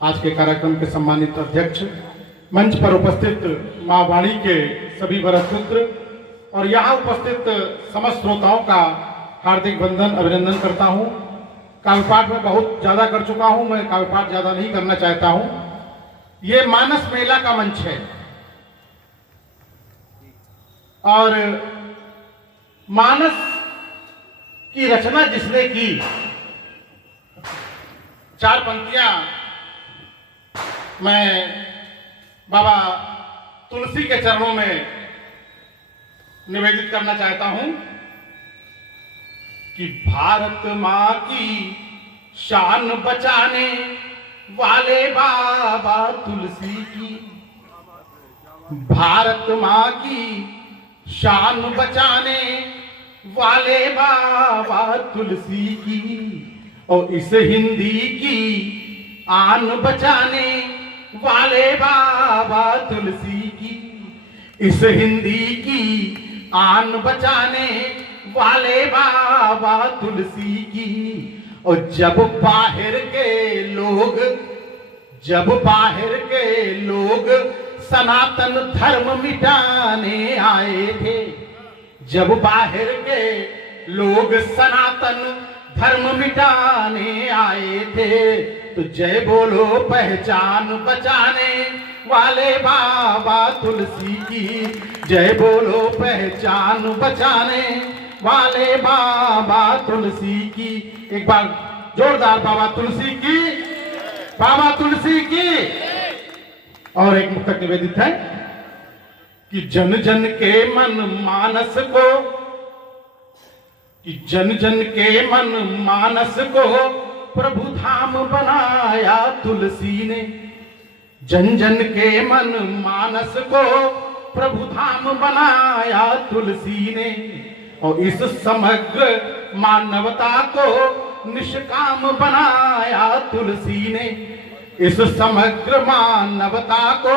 आज के कार्यक्रम के सम्मानित अध्यक्ष, मंच पर उपस्थित मां वाणी के सभी वरपुत्र और यहाँ उपस्थित समस्त श्रोताओं का हार्दिक वंदन अभिनंदन करता हूँ। काव्यपाठ में बहुत ज्यादा कर चुका हूँ, मैं काव्यपाठ ज्यादा नहीं करना चाहता हूँ। ये मानस मेला का मंच है और मानस की रचना जिसने की, चार पंक्तियां मैं बाबा तुलसी के चरणों में निवेदित करना चाहता हूं कि भारत मां की शान बचाने वाले बाबा तुलसी की, भारत मां की शान बचाने वाले बाबा तुलसी की, और इस हिंदी की आन बचाने वाले बाबा तुलसी की, इस हिंदी की आन बचाने वाले बाबा तुलसी की। और जब बाहर के लोग सनातन धर्म मिटाने आए थे, जब बाहर के लोग सनातन धर्म मिटाने आए थे, तो जय बोलो पहचान बचाने वाले बाबा तुलसी की, जय बोलो पहचान बचाने वाले बाबा तुलसी की। एक बार जोरदार बाबा तुलसी की, बाबा तुलसी की। और एक मुक्तक निवेदित है कि जन जन के मन मानस को, कि जन जन के मन मानस को प्रभु धाम बनाया तुलसी ने, जन जन के मन मानस को प्रभु धाम बनाया तुलसी ने। और इस समग्र मानवता को निष्काम बनाया तुलसी ने, इस समग्र मानवता को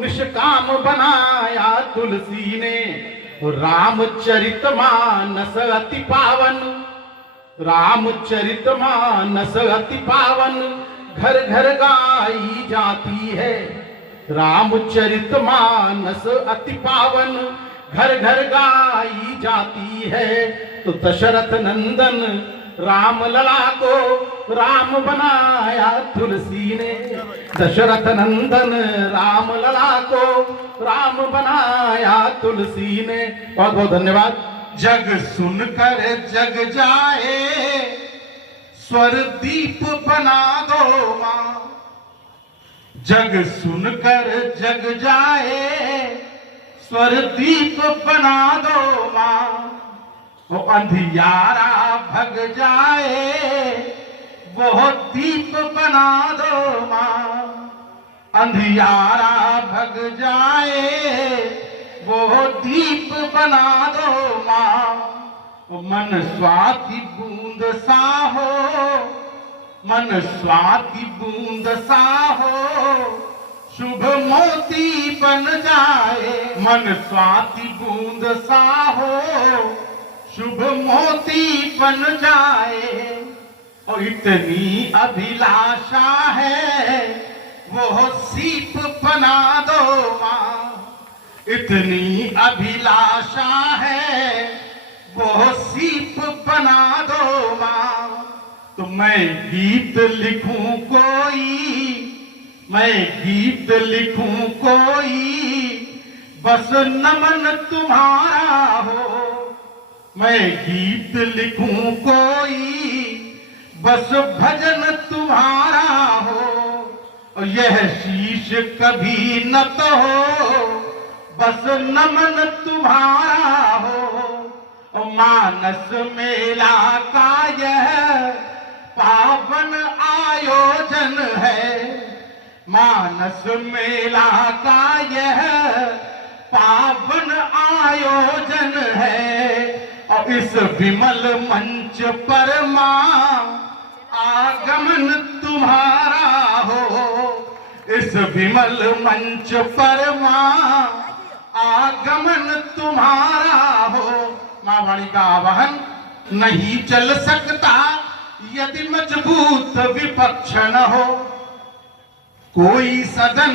निष्काम बनाया तुलसी ने। रामचरितमानस अति पावन, रामचरितमानस अति पावन घर घर गाई जाती है, रामचरितमानस अति पावन घर घर गाई जाती है। तो दशरथ नंदन राम लला को राम बनाया तुलसी ने, दशरथ नंदन राम लला को राम बनाया तुलसी ने। बहुत बहुत धन्यवाद। जग सुनकर जग जाए, स्वर दीप बना दो मां, जग सुनकर जग जाए, स्वर दीप बना दो मां। वो अंधियारा भग जाए, वो दीप बना दो मां, अंधियारा भग जाए, वो दीप बना दो मां। मन स्वाति बूंद सा हो, मन स्वाति बूंद सा हो, शुभ मोती बन जाए, मन स्वाति बूंद सा हो, शुभ मोती बन जाए। और इतनी अभिलाषा है, वो सीप बना दो मां, इतनी अभिलाषा है, वो सीप बना दो मां। तो मैं गीत लिखूं कोई, मैं गीत लिखूं कोई, बस नमन तुम्हारा हो, मैं गीत लिखूं कोई, बस भजन तुम्हारा हो। और यह शीश कभी न तो हो, बस नमन तुम्हारा हो। और मानस मेला का यह पावन आयोजन है, मानस मेला का यह पावन आयोजन है। और इस विमल मंच पर मां आगमन तुम्हारा हो, इस विमल मंच पर मां आगमन तुम्हारा हो। मां वाणी का आवाहन, नहीं चल सकता यदि मजबूत विपक्ष न हो, कोई सदन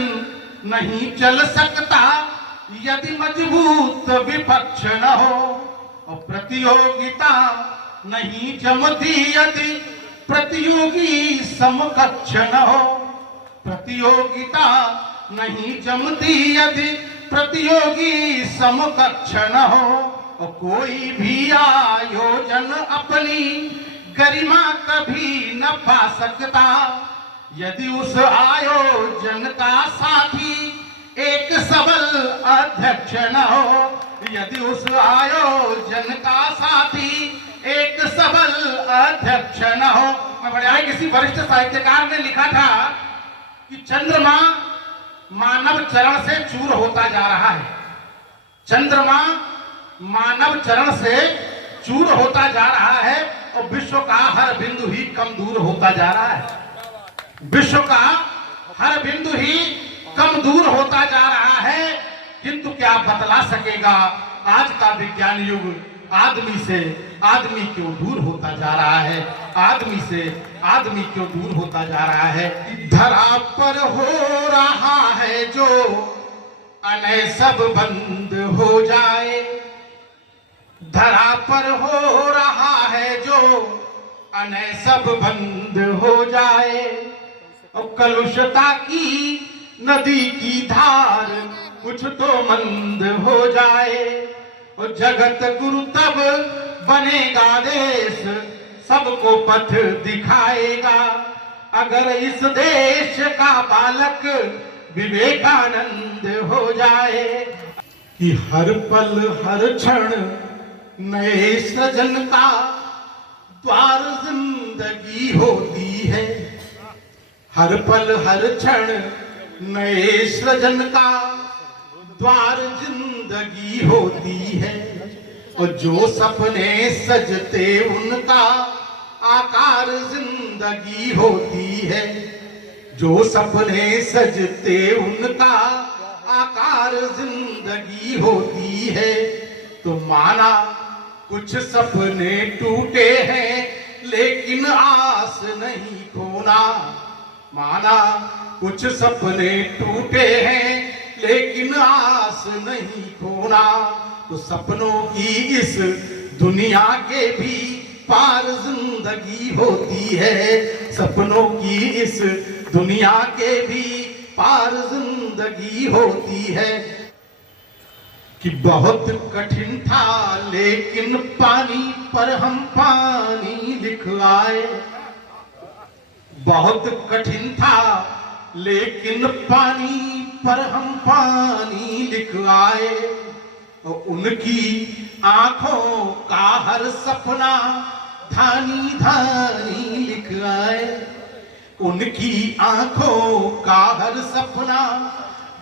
नहीं चल सकता यदि मजबूत विपक्ष न हो, और प्रतियोगिता नहीं जमती यदि प्रतियोगी समकक्ष न हो। प्रतियोगिता नहीं जमती यदि प्रतियोगी समकक्ष न हो, और कोई भी आयोजन अपनी गरिमा कभी न पा सकता यदि उस आयोजन का साथी एक सबल अध्यक्ष न हो। यदि उस आयोजन का साथी एक सबल अध्यक्ष न हो। मैं बड़े किसी वरिष्ठ साहित्यकार ने लिखा था कि चंद्रमा मानव चरण से चूर होता जा रहा है। चंद्रमा मानव चरण से चूर होता जा रहा है और विश्व का हर बिंदु ही कम दूर होता जा रहा है। विश्व का हर बिंदु ही कम दूर होता जा रहा है, किंतु क्या बतला सकेगा आज का विज्ञान युग आदमी से आदमी क्यों दूर होता जा रहा है, आदमी से आदमी क्यों दूर होता जा रहा है। धरा पर हो रहा है जो अनय सब बंद हो जाए, धरा पर हो रहा है जो अनय सब बंद हो जाए, और कलुषता की नदी की धार कुछ तो मंद हो जाए, और जगत गुरु तब बनेगा देश सबको पथ दिखाएगा, अगर इस देश का बालक विवेकानंद हो जाए। कि हर पल हर क्षण नए सृजन का द्वार जिंदगी होती है, हर पल हर क्षण नए सृजन का द्वार जिंदगी होती है, और जो सपने सजते उनका आकार जिंदगी होती है, जो सपने सजते उनका आकार जिंदगी होती है। तो माना कुछ सपने टूटे हैं लेकिन आस नहीं खोना, माना कुछ सपने टूटे हैं लेकिन आस नहीं खोना, तो सपनों की इस दुनिया के भी पार जिंदगी होती है, सपनों की इस दुनिया के भी पार जिंदगी होती है। कि बहुत कठिन था लेकिन पानी पर हम पानी लिख आए, बहुत कठिन था लेकिन पानी पर हम पानी लिख आए, और उनकी आंखों का हर सपना धानी धानी लिख आए, उनकी आंखों का हर सपना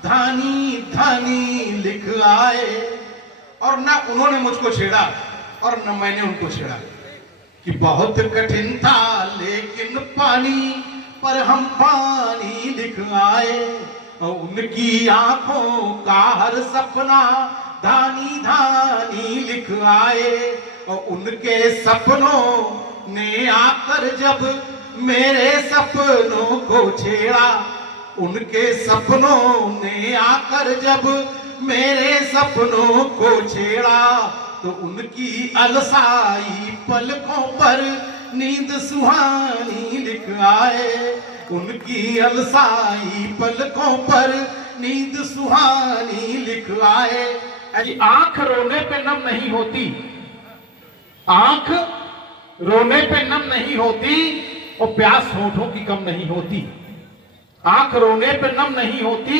धानी धानी लिख आए। और ना उन्होंने मुझको छेड़ा और न मैंने उनको छेड़ा। कि बहुत कठिन था लेकिन पानी पर हम पानी लिख आए, और उनकी आंखों का हर सपना धानी धानी लिख आए, और उनके सपनों ने आकर जब मेरे सपनों को छेड़ा, उनके सपनों ने आकर जब मेरे सपनों को छेड़ा, तो उनकी अलसाई पलकों पर नींद सुहानी लिख आए, उनकी अलसाई पलकों पर नींद सुहानी लिख आए। आंख रोने पे नम नहीं होती, आंख रोने पे नम नहीं होती, और प्यास होठों की कम नहीं होती। आंख रोने पे नम नहीं होती,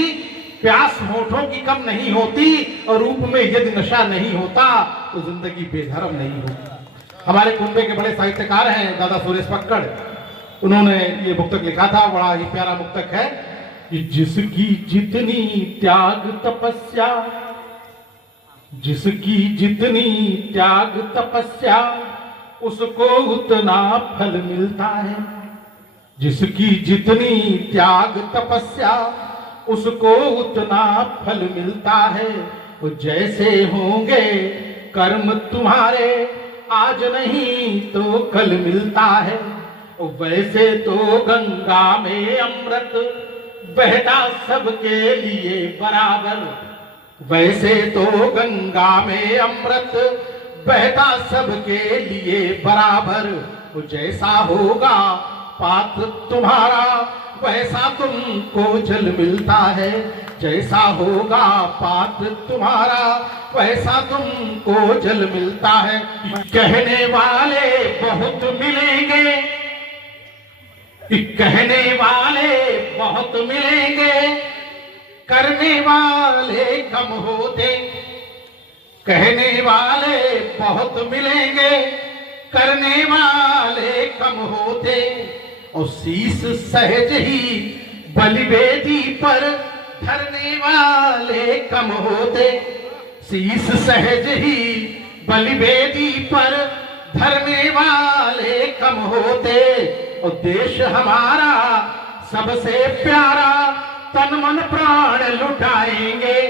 प्यास होठों की कम नहीं होती, और रूप में यदि नशा नहीं होता तो जिंदगी बेधर्म नहीं होती। हमारे कुंबे के बड़े साहित्यकार हैं दादा सुरेश पक्कड़, उन्होंने ये मुक्तक लिखा था, बड़ा ही प्यारा मुक्तक है कि जिसकी जितनी त्याग तपस्या, जिसकी जितनी त्याग तपस्या उसको उतना फल मिलता है, जिसकी जितनी त्याग तपस्या उसको उतना फल मिलता है। वो जैसे होंगे कर्म तुम्हारे आज नहीं तो कल मिलता है, वैसे तो गंगा में अमृत बहता सबके लिए बराबर। वैसे तो गंगा में अमृत बहता सबके लिए बराबर। वो जैसा होगा पात्र तुम्हारा वैसा तुमको जल मिलता है। जैसा होगा पात्र तुम्हारा वैसा तुमको जल मिलता है। कहने वाले बहुत मिलेंगे, कहने वाले बहुत मिलेंगे, करने वाले कम होते। कहने वाले बहुत मिलेंगे, करने वाले कम होते। और शीश सहज ही बलिवेदी पर धरने वाले कम होते। शीश सहज ही बलिवेदी पर धरने वाले कम होते। और देश हमारा सबसे प्यारा तन मन प्राण लुटाएंगे।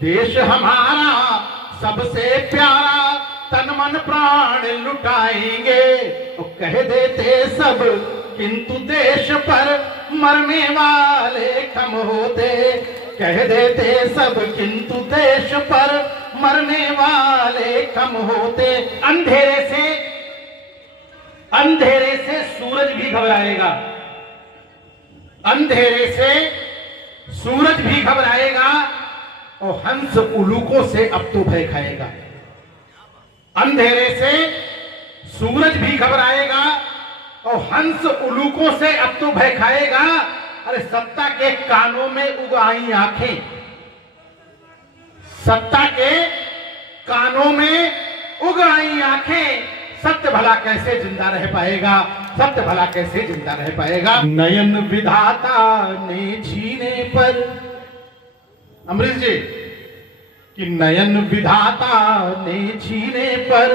देश हमारा सबसे प्यारा तन मन प्राण लुटाएंगे। और कह देते सब किंतु देश पर मरने वाले कम होते। कह देते सब किंतु देश पर मरने वाले कम होते। अंधेरे से सूरज भी घबराएगा, अंधेरे से सूरज भी घबराएगा। और हंस उल्लूकों से अब तो भय खाएगा। अंधेरे से सूरज भी घबराएगा और हंस उल्लूकों से अब तो भय खाएगा। अरे सत्ता के कानों में उगाई आंखें, सत्ता के कानों में उगाई आंखें। सत्य भला कैसे जिंदा रह पाएगा, सत्य भला कैसे जिंदा रह पाएगा। नयन विधाता ने छीने पर, अमरीश जी, कि नयन विधाता ने छीने पर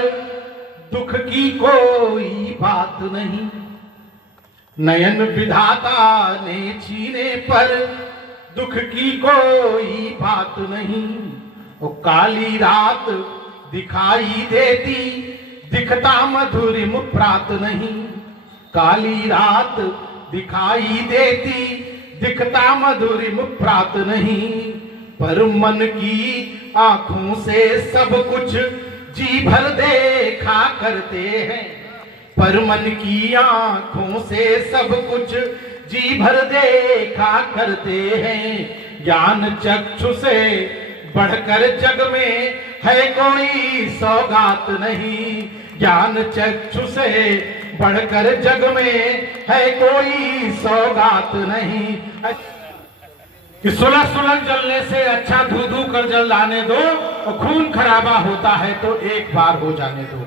दुख की कोई बात नहीं। नयन विधाता ने छीने पर दुख की कोई बात नहीं। वो काली रात दिखाई देती दिखता मधुरिम प्रात नहीं। काली रात दिखाई देती दिखता मधुरिम प्रात नहीं। पर मन की आंखों से सब कुछ जी भर देखा करते हैं। पर मन की आंखों से सब कुछ जी भर देखा करते हैं। ज्ञान चक्षु से बढ़कर जग में है कोई सौगात नहीं। ज्ञान चक्षु से बढ़कर जग में है कोई सौगात नहीं। कि सुलग सुलग जलने से अच्छा धू धू कर जल लाने दो। और खून खराबा होता है तो एक बार हो जाने दो।